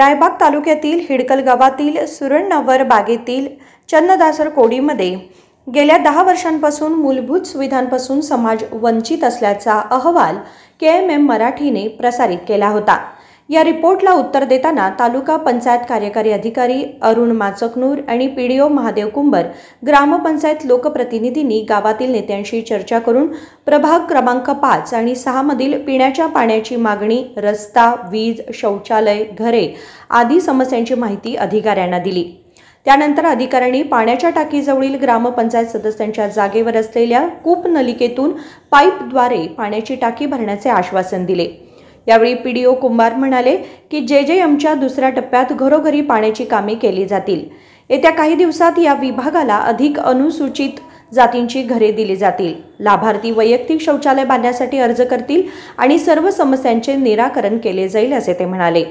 रायबाग तालुक्यातील हिडकल गावातील सुरणनवर बागेतील चन्नदासर कोडीमध्ये गेल्या 10 वर्षांपासून मूलभूत सुविधांपासून समाज वंचित असल्याचा अहवाल KMM मराठीने प्रसारित केला होता। या रिपोर्टला उत्तर देताना तालुका पंचायत कार्यकारी अधिकारी अरुण माचकनूर आणि PDO महादेव कुंबर ग्रामपंचायत लोकप्रतिनिधींनी गावातील नेत्यांशी चर्चा करून प्रभाग क्रमांक 5 आणि 6 मधील पिण्याच्या पाण्याची मागणी, रस्ता, वीज, शौचालय, घरे आदी समस्यांची माहिती अधिकाऱ्यांना दिली। त्यानंतर अधिकाऱ्यांनी पाण्याच्या टाकीजवळील ग्रामपंचायत सदस्यांच्या जागेवर असलेल्या कूप नलिकेतून पाईपद्वारे पाण्याची टाकी भरण्याचे आश्वासन दिले। यावेळी PDO कुंभार म्हणाले की JJMच्या दुसऱ्या टप्प्यात घरोघरी पाण्याची कामे केली जातील। येत्या काही दिवसात या विभागाला अधिक अनुसूचित जातींची घरे दिली जातील। लाभार्थी वैयक्तिक शौचालय बांधण्यासाठी अर्ज करतील आणि सर्व समस्यांचे निराकरण केले जाईल असे ते म्हणाले।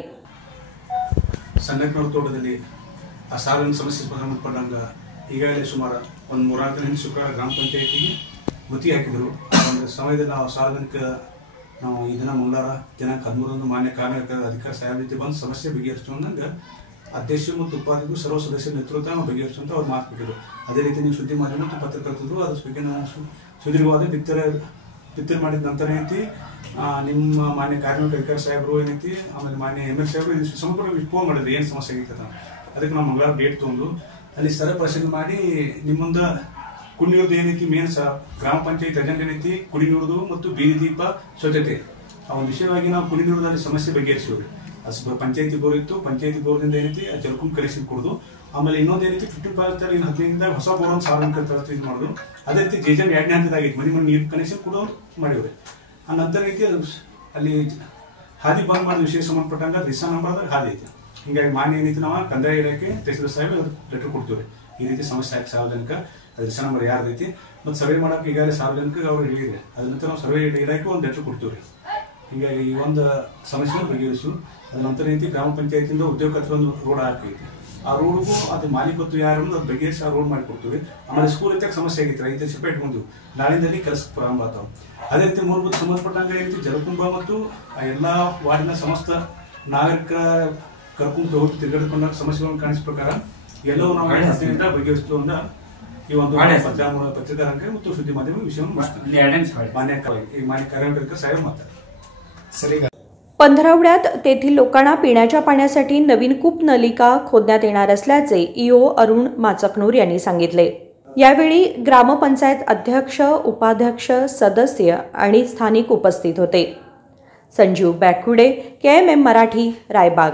ಸಾರ್ವಜನಿಕ ಸಮಸ್ಯೆ ಸಂಬಂಧಪಟ್ಟಂಗ ಈಗಾಗಲೇ ಸುಮಾರು ಒಂದು 3 ದಿನ ಶುಕ್ರವಾರ ಗ್ರಾಮ ಪಂಚಾಯತಿಗೆ ಮತಿ ಹಾಕಿದರು। ಆ ಒಂದು ಸಮಯದಲ್ಲಿ ನಾವು ಸಾರ್ವಜನಿಕ ನಾವು ಇದನ್ನ ಮಂಗಳವಾರ ದಿನಾಂಕ 13 ಮಾನ್ಯ ಕಾರ್ಮಿಕ ಅಧಿಕಾರಿ ಸಾಹೇಬರ ಜೊತೆ ಬಂದು ಸಮಸ್ಯೆ ಬಗೆಹರಿಸುವಂಗ ಅಧ್ಯಕ್ಷ ಮತ್ತು ಉಪಾಧ್ಯಕ್ಷರು ಸರ್ವ ಸದಸ್ಯರ ನೇತೃತ್ವ ಬಗೆಹರಿಸುವಂತ ಅವ್ರು ಮಾತು ಕೊಟ್ಟಿದ್ರು। ಅದೇ ರೀತಿ ನೀವು ಸುದ್ದಿ ಮಾಧ್ಯಮ ಮತ್ತು ಪತ್ರಕರ್ತರು ಅದ್ರ ಬಗ್ಗೆ ನಾವು ಸುದೀರ್ಘವಾದ ಬಿತ್ತನೆ ಮಾಡಿದ ನಂತರ ಏನೈತಿ ನಿಮ್ಮ ಮಾನ್ಯ ಕಾರ್ಮಿಕ ಅಧಿಕಾರಿ ಸಾಹೇಬರು ಏನೈತಿ ಆಮೇಲೆ ಮಾನ್ಯ ML ಸಾಹೇಬರು ಸಂಪೂರ್ಣ ಫೋನ್ ಮಾಡಿದ್ರು ಏನು ಸಮಸ್ಯೆ ಆಗಿತ್ತು ಅಂತ। ಅದಕ್ಕೆ ನಾವು ಮಂಗಳವಾರ ಡೇಟ್ ತಗೊಂಡು ಅಲ್ಲಿ ಸ್ಥಳ ಪರಿಶೀಲನೆ ಮಾಡಿ ನಿಮ್ಮಂದ ಕುಡಿ ನೀರುದು ಏನೈತಿ ಮೇನ್ ಗ್ರಾಮ ಪಂಚಾಯತ್ ಏಜೆಂಟ್ ಏನೈತಿ ಕುಡಿ ನೀರುದು ಮತ್ತು ಬೀದಿ ದೀಪ ಸ್ವಚ್ಛತೆ ಆ ಒಂದು ವಿಷಯವಾಗಿ ನಾವು ಕುಡಿ ನೀರುದಲ್ಲಿ ಸಮಸ್ಯೆ ಬಗೆಹರಿಸಿದ್ವಿ। ಅದು ಪಂಚಾಯತಿ ಬೋರ್ ಇತ್ತು, ಪಂಚಾಯತಿ ಬೋರ್ದಿಂದ ಏನೈತಿ ಜಲಕುಂಭ ಕರೆಸಿ ಕೊಡೋದು, ಆಮೇಲೆ ಇನ್ನೊಂದು ಏನೈತಿ 50% 15 ಹೊಸ ಬೋರ್ ಒಂದು ಸಾರ್ವಜನಿಕ ಇದು ಮಾಡೋದು। ಅದೇ ರೀತಿ JJM 2ನೇ ಹಂತದಾಗಿತ್ತು, ಮನೆ ಮನೆ ನೀರು ಕನೆಕ್ಷನ್ ಕೂಡ ಮಾಡಿವ್ರಿ। ಆ ನಂತರ ಐತಿ ಅಲ್ಲಿ ಹಾದಿ ಬಂದ್ ಮಾಡಿದ ವಿಷಯ ಸಂಬಂಧಪಟ್ಟಂಗ ದಿಶಾ ನಂಬರ್ದಾಗ ಹಾದಿ ಐತಿ। ಹಿಂಗಾಗಿ ಮಾನ್ಯ ಏನೈತಿ ನಾವು ಕಂದಾಯ ಇಲಾಖೆ ತಹಸೀಲ್ದಾರ್ ಸಾಹೇಬ್ ಲೆಟರ್ ಕೊಡ್ತೀವಿ ಈ ರೀತಿ ಸಮಸ್ಯೆ ಆಗಿ ಸಾರ್ವಜನಿಕ ದಿಶಾ ನಂಬರ್ ಯಾರ್ದೈತಿ ಮತ್ತು ಸರ್ವೆ ಮಾಡಕ್ಕೆ ಈಗಾಗಲೇ ಸಾರ್ವಜನಿಕ ಅವ್ರು ಹೇಳಿದ್ರೆ ಅದ ನಂತರ ನಾವು ಸರ್ವೆ ಇಲಾಖೆ ಒಂದು ಲೆಟರ್ ಕೊಡ್ತೀವಿ। ಹಿಂಗಾಗಿ ಈ ಒಂದು ಸಮಸ್ಯೆ ಬಗೆಹರಿಸು ಅದ ನಂತರ ಏನೈತಿ ಗ್ರಾಮ ಪಂಚಾಯತಿಂದ ಉದ್ಯೋಗ ಹತ್ರ ಒಂದು ರೋಡ್ ಹಾಕೈತಿ, ಆ ರೋಡ್ಗೂ ಅದು ಮಾಲೀಕತ್ವ ಯಾರು ಅದು ಬಗೆಹರಿಸಿ ಆ ರೋಡ್ ಮಾಡಿ ಕೊಡ್ತೀವಿ। ಆಮೇಲೆ ಸ್ಕೂಲ್ ಇದ್ದಾಗ ಸಮಸ್ಯೆ ಆಗೈತಿ, 5 ಲಕ್ಷ ರೂಪಾಯಿ ಇಟ್ಕೊಂಡು ನಾಳಿಂದಲ್ಲಿ ಕೆಲಸ ಪ್ರಾರಂಭ ಆಗ್ತಾವ। ಅದೇ ರೀತಿ ಮೂಲಭೂತ ಸಂಬಂಧಪಟ್ಟಂಗೆ ಏನೈತಿ ಜಲಕುಂಭ ಮತ್ತು ಎಲ್ಲಾ ವಾರ್ಡಿನ ಸಮಸ್ತ ನಾಗರಿಕರ ಕರ್ಕೊಂಡು ಹೋಗಿ ತಿರುಗಾಡಿಕೊಂಡಾಗ ಸಮಸ್ಯೆಗಳನ್ನು ಕಾಣಿಸಿದ ಪ್ರಕಾರ ಎಲ್ಲವೂ ನಾವು ಬಗೆಹರಿಸ್ತು ಅಂತ ಈ ಒಂದು ಪತ್ರಿಕಾರಂಗ ಮತ್ತು ಸುದ್ದಿ माध्यम मान्य कार्मिक साहेब मात्र पंधरवड्यात तेथील लोकांना पिण्याच्या पाण्यासाठी नवीन कूप नलिका खोदण्यात येणार असल्याचे EO अरुण माचकनूर यांनी सांगितले। यावेळी ग्रामपंचायत अध्यक्ष, उपाध्यक्ष, सदस्य आणि स्थानिक उपस्थित होते। संजीव बॅकुडे, KMM मराठी, रायबाग।